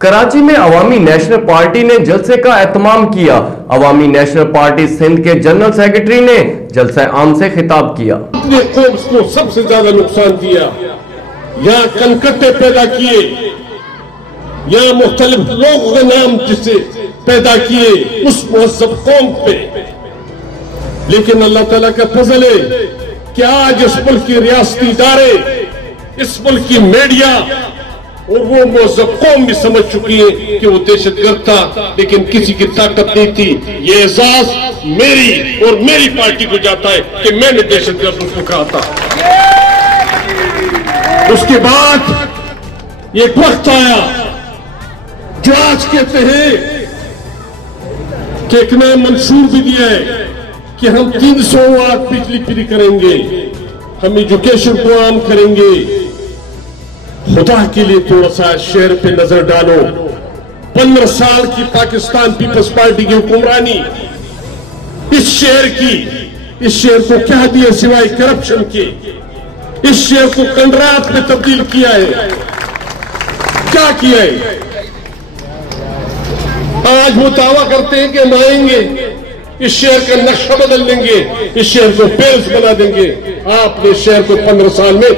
कराची में अवामी national party ने जलसे का एहतमाम किया। अवामी नेशनल पार्टी सिंध के जनरल सेक्रेटरी ने जलसा आम से खिताब किया। अपने कौम को सबसे ज्यादा नुकसान दिया, यहाँ कनकट्टे पैदा किए, यहाँ मुख्तलिफ लोगों के नाम जिसे पैदा किए उस मुहज़्ज़ब कौम पे। लेकिन अल्लाह ताला का फजल है कि आज इस मुल्क की रियासती इदारे, इस मुल्क की मीडिया और वो मुहज़्ज़ब कौम भी समझ चुकी है कि वो दहशतगर्द था, लेकिन किसी की ताकत नहीं थी। ये एहसास मेरी और मेरी पार्टी को जाता है कि मैंने दहशतगर्द उसको कहा था। उसके बाद एक वक्त आया जो आज कहते हैं कि एक नया मंशूर भी दिया है कि हम 300 वाट बिजली फ्री करेंगे, हम एजुकेशन को आम करेंगे। खुदा के लिए थोड़ा सा शहर पे नजर डालो। 15 साल की पाकिस्तान पीपल्स पार्टी की हुक्मरानी इस शहर को क्या दिया सिवाय करप्शन के? इस शहर को कंडरात में तब्दील किया है। क्या किया है? आज वो दावा करते हैं कि हम आएंगे, इस शहर का नक्शा बदल देंगे, इस शहर को पेरिस बना देंगे। आपने शहर को 15 साल में